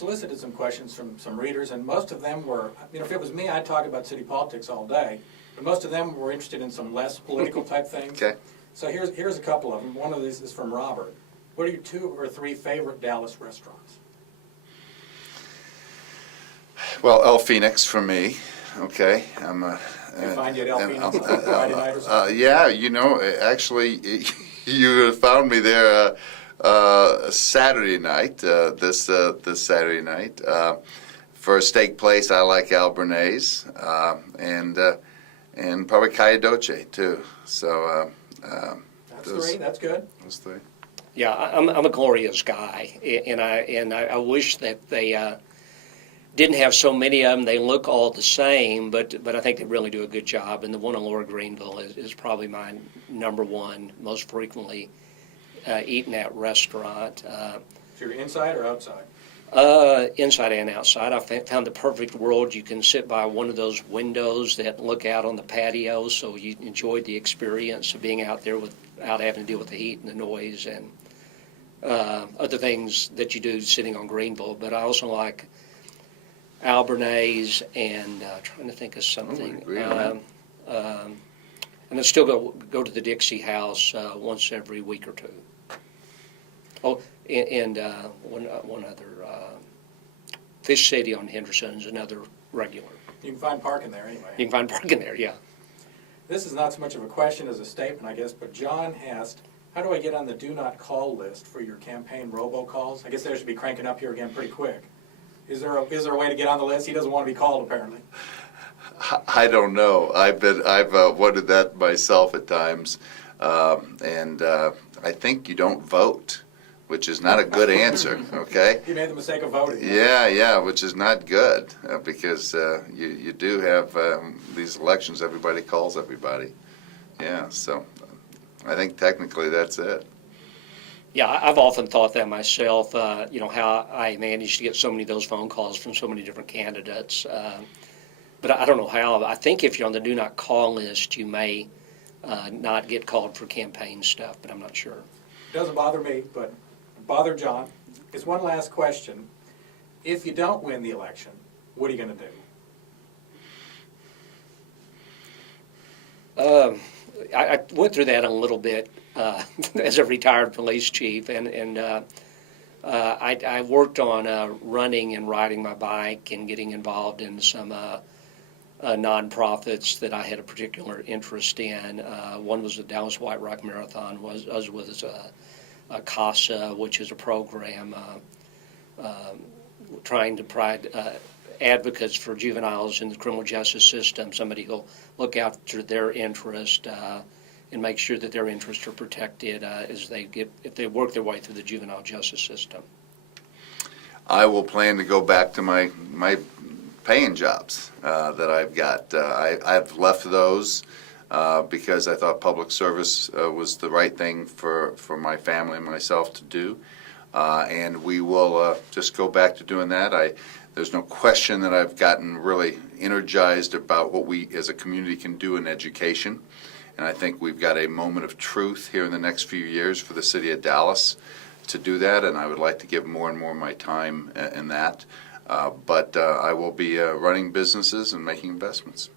solicited some questions from some readers, and most of them were, if it was me, I'd talk about city politics all day, but most of them were interested in some less political type things. Okay. So here's a couple of them. One of these is from Robert. What are your 2 or 3 favorite Dallas restaurants? Well, El Phoenix for me. Okay, I'm a. You find you at El Phoenix on Friday night or something? Yeah, actually, you found me there Saturday night. This Saturday night for a steak place. I like Albernays and probably Calle Dolce too. So That's 3. That's good. Those 3. Yeah, I'm a Gloria's guy, and I wish that they didn't have so many of them. They look all the same, but I think they really do a good job. And the one in Lower Greenville is probably my number 1 most frequently eaten at restaurant. So you're inside or outside? Inside and outside. I found the perfect world. You can sit by one of those windows that look out on the patio, so you enjoy the experience of being out there without having to deal with the heat and the noise and other things that you do sitting on Greenville. But I also like Albernays and trying to think of something. And I still go to the Dixie House once every week or 2. Oh, and one other, Fish City on Henderson is another regular. You can find parking there anyway. You can find parking there, yeah. This is not so much of a question as a statement, I guess, but John asked, how do I get on the do not call list for your campaign robocalls? I guess they should be cranking up here again pretty quick. Is there a way to get on the list? He doesn't want to be called, apparently. I don't know. I've wondered that myself at times, and I think you don't vote, which is not a good answer. Okay. You made the mistake of voting. Yeah, which is not good because you do have these elections. Everybody calls everybody. Yeah, so I think technically that's it. Yeah, I've often thought that myself, how I managed to get so many of those phone calls from so many different candidates. But I don't know how. I think if you're on the do not call list, you may not get called for campaign stuff, but I'm not sure. It doesn't bother me, but bother John. It's one last question. If you don't win the election, what are you going to do? I went through that a little bit as a retired police chief, and I worked on running and riding my bike and getting involved in some nonprofits that I had a particular interest in. One was the Dallas White Rock Marathon, was a CASA, which is a program trying to provide advocates for juveniles in the criminal justice system, somebody who'll look after their interest and make sure that their interests are protected if they work their way through the juvenile justice system. I will plan to go back to my paying jobs that I've got. I've left those because I thought public service was the right thing for my family and myself to do. And we will just go back to doing that. There's no question that I've gotten really energized about what we as a community can do in education. And I think we've got a moment of truth here in the next few years for the city of Dallas to do that. And I would like to give more and more of my time in that. But I will be running businesses and making investments.